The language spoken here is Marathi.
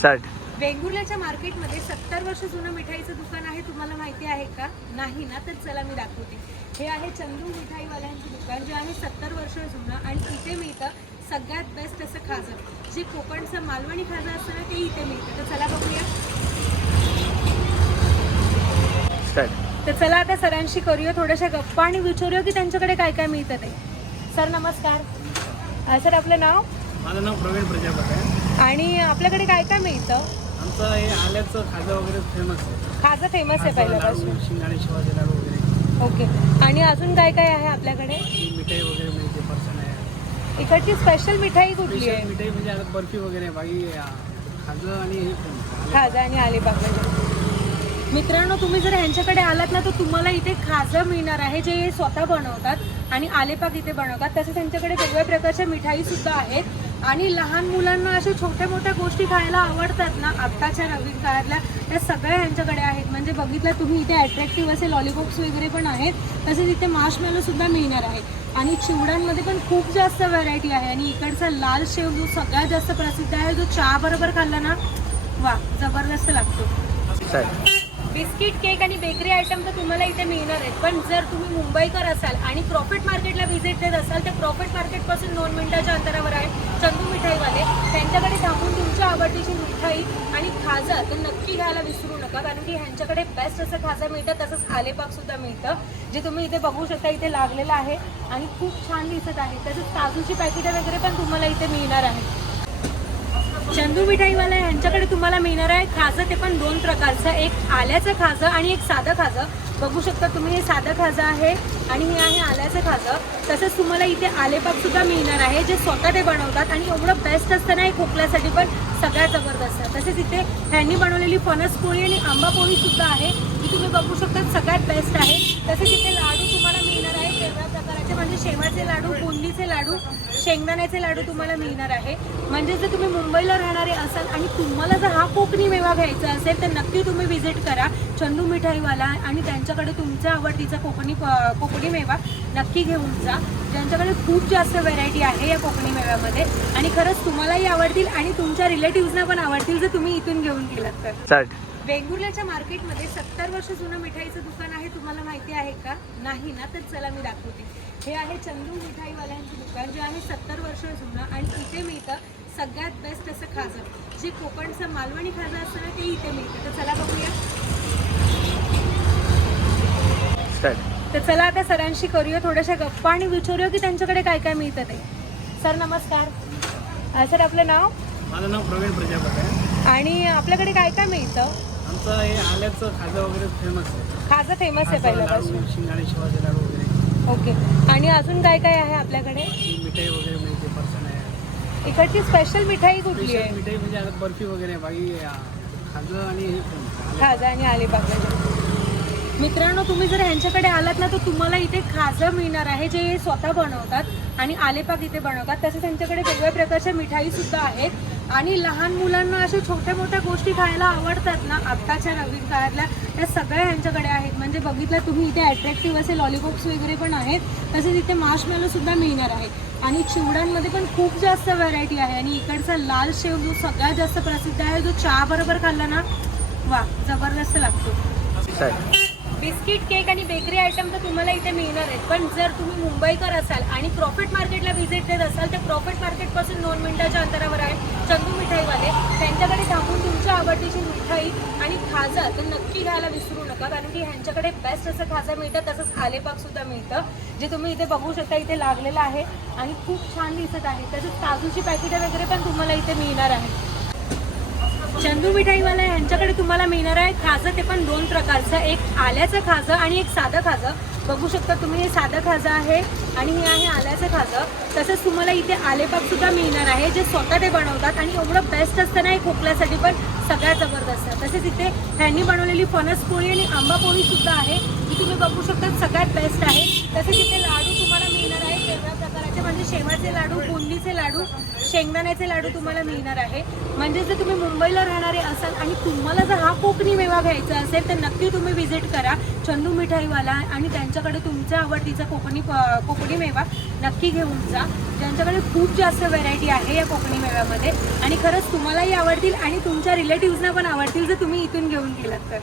स्टार्ट. वेंगुर्ल्याच्या मार्केटमध्ये 70 वर्ष जुनं मिठाईचं दुकान आहे. तुम्हाला माहिती आहे का? नाही ना, तर चला मी दाखवते. हे आहे चंदू मिठाईवाल्यांचं दुकान, जे आहे 70 वर्ष जुनं आणि इथे मिळतं सगळ्यात बेस्ट असं खाजं. जे कोकणचं मालवणी खाजं असतं ना, ते इथे मिळतं. तर चला बघूया. स्टार्ट. तर चला आता सरांशी करूया थोड्याशा गप्पा आणि विचारूया की त्यांच्याकडे काय काय मिळतं ते. सर नमस्कार. सर आपलं नाव? माझं नाव प्रवीण प्रजापती आहे. आणि आपल्याकडे काय काय मिळतं? आमचं हे आल्याचं खाजं वगैरे फेमस आहे. खाजं फेमस आहे पहिल्यापासून. शिंगाणे शिवाजी लाडू वगैरे. ओके. आणि अजून काय काय आहे आपल्याकडे? ही मिठाई वगैरे मिळते पर्सन आहे. इकडची स्पेशल मिठाई कुठली स्पेशल आहे? मिठाई म्हणजे आता बर्फी वगैरे आहे. बाकी खाजं आणि हे famous. खाजा आणि अलिबाग. मित्रांनो, तुम्ही जर ह्यांच्याकडे आलात ना, तर तुम्हाला इथे खाजं मिळणार आहे, जे स्वतः बनवतात आणि आलेपाक इथे बनवतात. तसेच त्यांच्याकडे वेगवेगळ्या प्रकारच्या मिठाई सुद्धा आहेत आणि लहान मुलांना अशा छोट्या मोठ्या गोष्टी खायला आवडतात ना, आत्ताच्या नवीन काळातल्या, त्या सगळ्या ह्यांच्याकडे आहेत. म्हणजे बघितलं तुम्ही, इथे अट्रॅक्टिव्ह असे लॉलीपॉप्स वगैरे पण आहेत. तसेच इथे मार्शमॅलो सुद्धा मिळणार आहे आणि चिवड्यांमध्ये पण खूप जास्त व्हरायटी आहे. आणि इकडचा लाल शेव जो सगळ्यात जास्त प्रसिद्ध आहे, जो चहा बरोबर खाल्ला ना, वा, जबरदस्त लागतो. स्टार्ट. बिस्किट, केक आणि बेकरी आयटम तर तुम्हाला इथे मिळणार आहेत. पण जर तुम्ही मुंबईकर असाल आणि प्रॉफिट मार्केटला व्हिजिट देत असाल, तर प्रॉफिट मार्केटपासून 2 मिनिटाच्या अंतरावर आहे चंदू मिठाईवाले. त्यांच्याकडे थांबून तुमच्या आवडतीची मिठाई आणि खाजा तर नक्की घ्यायला विसरू नका, कारण की ह्यांच्याकडे बेस्ट असं खाजा मिळतं. तसंच आलेपाक सुद्धा मिळतं, जे तुम्ही इथे बघू शकता. इथे लागलेलं आहे आणि खूप छान दिसत आहे. तसंच काजूची पॅकेटं वगैरे पण तुम्हाला इथे मिळणार आहे. चंदू मिठाईवाला यांच्याकडे तुम्हाला मिळणार आहे खाजं, ते पण 2 प्रकारचं. एक आल्याचं खाजं आणि एक साधं खाजं. बघू शकता तुम्ही, हे साधं खाजं आहे आणि हे आहे आल्याचं खाजं. तसंच तुम्हाला इथे आलेपाक सुद्धा मिळणार आहे, जे स्वतः ते बनवतात आणि एवढं बेस्ट असतं ना, हे खोकल्यासाठी पण सगळ्यात जबरदस्त. तसेच इथे ह्यांनी बनवलेली फणस पोळी आणि आंबा पोळी सुद्धा आहे, जी तुम्ही बघू शकता, सगळ्यात बेस्ट आहे. तसेच इथे लाडू तुम्हाला मिळणार आहे वेगवेगळ्या प्रकारचे, म्हणजे शेवाचे लाडू, बुंदीचे लाडू, शेंगदाण्याचे लाडू तुम्हाला मिळणार आहे. म्हणजे जर तुम्ही मुंबईला राहणारे असाल आणि तुम्हाला जर हा कोकणी मेवा घ्यायचा असेल, तर नक्की तुम्ही व्हिजिट करा चंदू मिठाईवाला आणि त्यांच्याकडे तुमच्या आवडतीचा कोकणी मेवा नक्की घेऊन जा. त्यांच्याकडे खूप जास्त व्हरायटी आहे या कोकणी मेव्यामध्ये आणि खरंच तुम्हालाही आवडतील आणि तुमच्या रिलेटिव्हजना पण आवडतील, जर तुम्ही इथून घेऊन गेलात तर. स्टार्ट. वेंगुर्ल्याच्या मार्केटमध्ये 70 वर्ष जुनं मिठाईचं दुकान आहे. तुम्हाला माहिती आहे का? नाही ना, तर चला मी दाखवते. हे आहे चंदू मिठाईवाल्यांचं दुकान, जे आहे 70 वर्ष जुनं आणि इथे मिळतं सगळ्यात बेस्ट असं खाजं. जे कोकणचं मालवणी खाजं असतं ना, ते इथे मिळतं. तर चला बघूया. स्टार्ट. तर चला आता सरांशी करूया थोड्याशा गप्पा आणि विचारूया की त्यांच्याकडे काय काय मिळतं ते. सर नमस्कार. सर आपलं नाव? माझं नाव प्रवीण प्रजापती आहे. आणि आपल्याकडे काय काय मिळतं? आमचं हे आल्याचं खाजं वगैरे फेमस आहे. खाजं फेमस आहे पहिल्यापासून. शिंगाणे शिवाजी लाडू वगैरे. ओके. आणि अजून काय काय आहे आपल्याकडे? ही मिठाई वगैरे मिळते पर्सन आहे. इकडची स्पेशल मिठाई कुठली स्पेशल आहे? मिठाई म्हणजे आता बर्फी वगैरे आहे. बाकी खाजं आणि हे famous. खाजा आणि अलिबाग. मित्रांनो, तुम्ही जर ह्यांच्याकडे आलात ना, तर तुम्हाला इथे खाजं मिळणार आहे, जे स्वतः बनवतात आणि आलेपाक इथे बनवतात. तसेच त्यांच्याकडे वेगवेगळ्या प्रकारच्या मिठाई सुद्धा आहेत आणि लहान मुलांना अशा छोट्या मोठ्या गोष्टी खायला आवडतात ना, आत्ताच्या नवीन काळातल्या, त्या सगळ्या ह्यांच्याकडे आहेत. म्हणजे बघितलं तुम्ही, इथे अट्रॅक्टिव्ह असे लॉलीपॉप्स वगैरे पण आहेत. तसेच इथे मार्शमॅलो सुद्धा मिळणार आहे आणि चिवड्यांमध्ये पण खूप जास्त व्हरायटी आहे. आणि इकडचा लाल शेव जो सगळ्यात जास्त प्रसिद्ध आहे, जो चहा बरोबर खाल्ला ना, वा, जबरदस्त लागतो. स्टार्ट. बिस्किट, केक आणि बेकरी आयटम तर तुम्हाला इथे मिळणार आहेत. पण जर तुम्ही मुंबईकर असाल आणि प्रॉफिट मार्केटला व्हिजिट देत असाल, तर प्रॉफिट मार्केटपासून 2 मिनिटाच्या अंतरावर आहे चंदू मिठाईवाले. त्यांच्याकडे थांबून तुमच्या आवडतीची मिठाई आणि खाजा तर नक्की घ्यायला विसरू नका, कारण की ह्यांच्याकडे बेस्ट असं खाजा मिळतं. तसंच आलेपाक सुद्धा मिळतं, जे तुम्ही इथे बघू शकता. इथे लागलेलं आहे आणि खूप छान दिसत आहे. तसंच काजूची पॅकेटं वगैरे पण तुम्हाला इथे मिळणार आहे. चंदू मिठाईवाला यांच्याकडे तुम्हाला मिळणार आहे खाजं, ते पण 2 प्रकारचं. एक आल्याचं खाजं आणि एक साधं खाजं. बघू शकता तुम्ही, हे साधं खाजं आहे आणि हे आहे आल्याचं खाजं. तसंच तुम्हाला इथे आलेपाक सुद्धा मिळणार आहे, जे स्वतः ते बनवतात आणि एवढं बेस्ट असतं ना, हे खोकल्यासाठी पण सगळ्यात जबरदस्त. तसेच इथे ह्यांनी बनवलेली फणस पोळी आणि आंबा पोळी सुद्धा आहे, जी तुम्ही बघू शकता, सगळ्यात बेस्ट आहे. तसेच इथे लाडू तुम्हाला मिळणार आहे वेगवेगळ्या प्रकारचे, म्हणजे शेवाचे लाडू, बुंदीचे लाडू, शेंगदाण्याचे लाडू तुम्हाला मिळणार आहे. म्हणजे जर तुम्ही मुंबईला राहणारे असाल आणि तुम्हाला जर हा कोकणी मेवा घ्यायचा असेल तर नक्की तुम्ही व्हिजिट करा चंदू मिठाईवाला आणि त्यांच्याकडे तुमच्या आवडतीचा कोकणी मेवा नक्की घेऊन जा. त्यांच्याकडे खूप जास्त व्हरायटी आहे या कोकणी मेव्यामध्ये आणि खरंच तुम्हालाही आवडतील आणि तुमच्या रिलेटिव्हजना पण आवडतील जर तुम्ही इथून घेऊन गेलात तर.